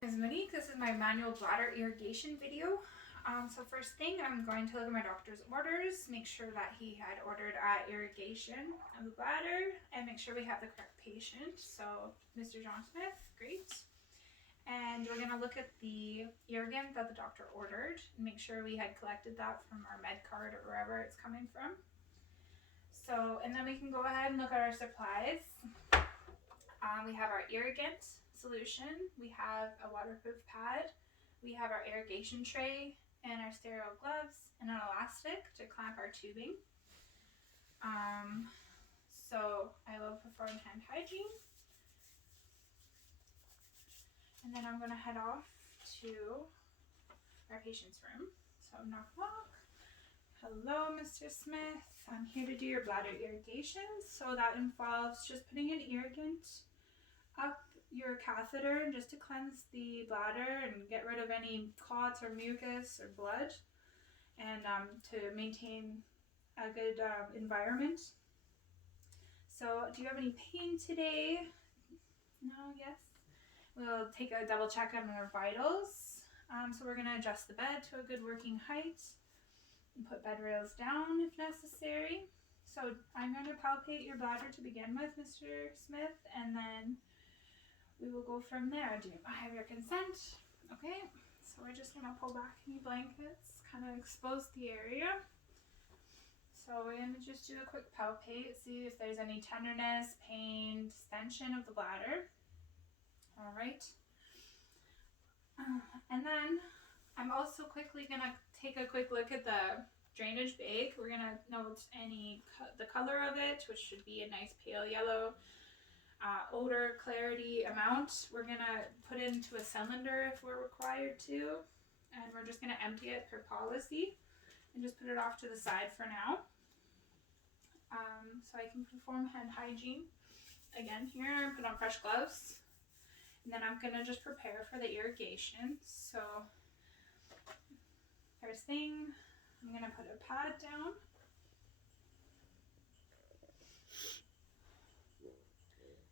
Monique. This is my manual bladder irrigation video. So first thing, I'm going to look at my doctor's orders, make sure that he had ordered irrigation of the bladder, and make sure we have the correct patient. So Mr. John Smith, great. And we're going to look at the irrigant that the doctor ordered and make sure we had collected that from our med card or wherever it's coming from. So, and then we can go ahead and look at our supplies. We have our irrigant solution, we have a waterproof pad, we have our irrigation tray, and our sterile gloves, and an elastic to clamp our tubing. So I will perform hand hygiene. And then I'm going to head off to our patient's room. So knock knock. Hello, Mr. Smith. I'm here to do your bladder irrigation. So that involves just putting an irrigant up your catheter just to cleanse the bladder and get rid of any clots or mucus or blood, and to maintain a good environment. So do you have any pain today? No? Yes? We'll take a double check on our vitals. So we're going to adjust the bed to a good working height and put bed rails down if necessary. So I'm going to palpate your bladder to begin with, Mr. Smith, and then we will go from there. Do I have your consent? Okay, so we're just going to pull back any blankets, kind of expose the area. So we're going to just do a quick palpate, see if there's any tenderness, pain, distension of the bladder. All right. And then I'm also quickly going to take a quick look at the drainage bag. We're going to note the color of it, which should be a nice pale yellow. Odor, clarity, amount, we're going to put into a cylinder if we're required to, and we're just going to empty it per policy and just put it off to the side for now. So I can perform hand hygiene again here, put on fresh gloves, and then I'm going to just prepare for the irrigation. So first thing, I'm going to put a pad down.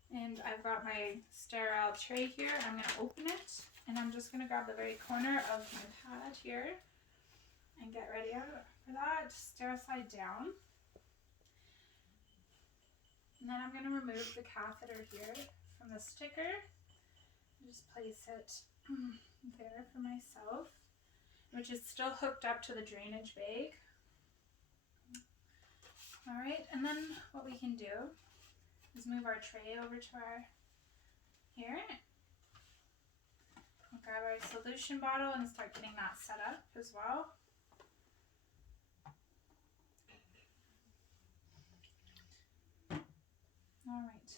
And I've got my sterile tray here. I'm going to open it, and I'm just going to grab the very corner of my pad here and get ready for that. Sterile side down. And then I'm going to remove the catheter here from the sticker. Just place it there for myself, which is still hooked up to the drainage bag. All right, and then what we can do is move our tray over to here. We'll grab our solution bottle and start getting that set up as well. All right.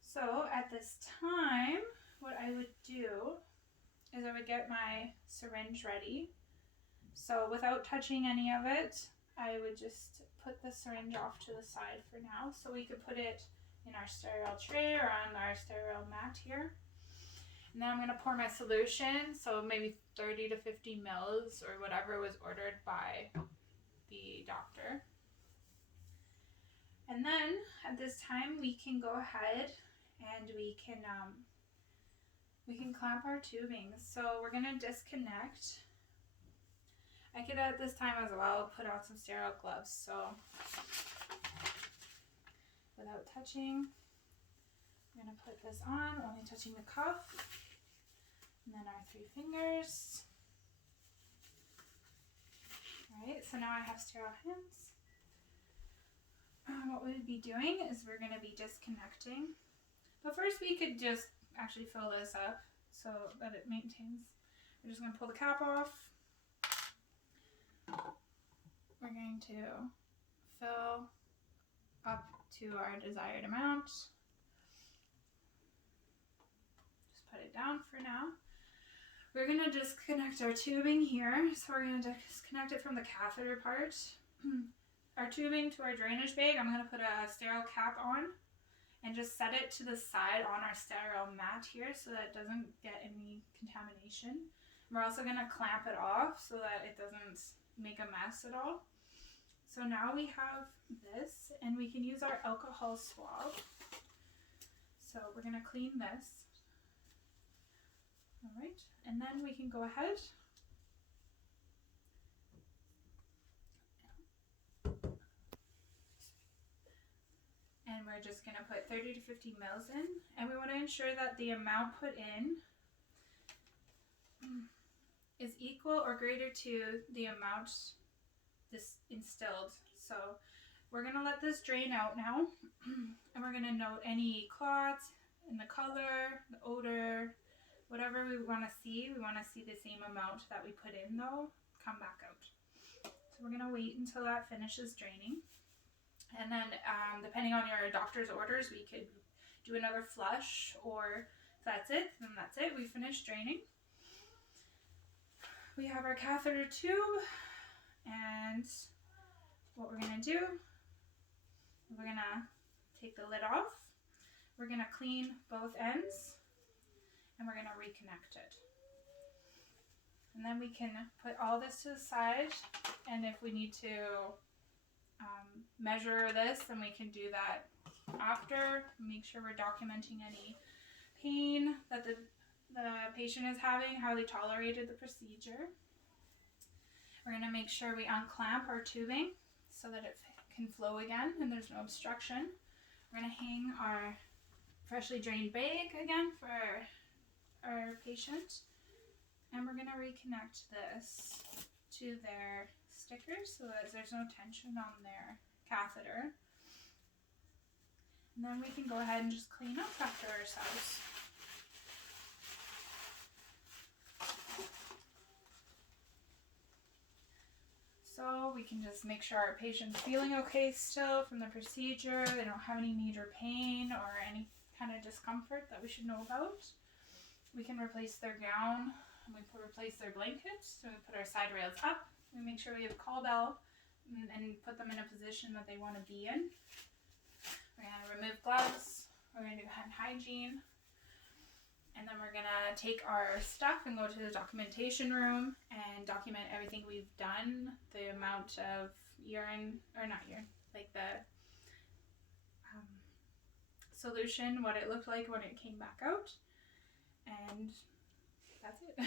So at this time, what I would do is I would get my syringe ready. So without touching any of it, I would just put the syringe off to the side for now, so we could put it in our sterile tray or on our sterile mat here. And then I'm going to pour my solution, so maybe 30 to 50 mils or whatever was ordered by the doctor. And then at this time we can go ahead and we can clamp our tubing. So we're going to disconnect. I could at this time as well put out some sterile gloves, so without touching, I'm going to put this on, only touching the cuff, and then our 3 fingers. Alright, so now I have sterile hands. What we'll be doing is we're going to be disconnecting, but first we could just actually fill this up so that it maintains. We're just going to pull the cap off. We're going to fill up to our desired amount. Just put it down for now. We're going to disconnect our tubing here. So we're going to disconnect it from the catheter part. Our tubing to our drainage bag, I'm going to put a sterile cap on and just set it to the side on our sterile mat here so that it doesn't get any contamination. We're also going to clamp it off so that it doesn't make a mess at all. So now we have this, and we can use our alcohol swab. So we're going to clean this. All right, and then we can go ahead and we're just going to put 30 to 50 mils in, and we want to ensure that the amount put in is equal or greater to the amount this instilled. So we're going to let this drain out now, and we're going to note any clots in the color, the odor, whatever we want to see. We want to see the same amount that we put in though come back out. So we're going to wait until that finishes draining. And then depending on your doctor's orders, we could do another flush, or if that's it, then that's it. We finished draining. We have our catheter tube, and what we're going to do, we're going to take the lid off. We're going to clean both ends, and we're going to reconnect it. And then we can put all this to the side, and if we need to measure this, then we can do that after. Make sure we're documenting any pain that the patient is having, how they tolerated the procedure. We're going to make sure we unclamp our tubing so that it can flow again and there's no obstruction. We're going to hang our freshly drained bag again for our patient, and we're going to reconnect this to their stickers so that there's no tension on their catheter. And then we can go ahead and just clean up after ourselves. So we can just make sure our patient's feeling okay still from the procedure. They don't have any major pain or any kind of discomfort that we should know about. We can replace their gown, and we replace their blankets. So we put our side rails up. We make sure we have call bell and put them in a position that they want to be in. We're going to remove gloves. We're going to do hand hygiene. And then we're going to take our stuff and go to the documentation room and document everything we've done, the amount of urine, or not urine, like the solution, what it looked like when it came back out. And that's it.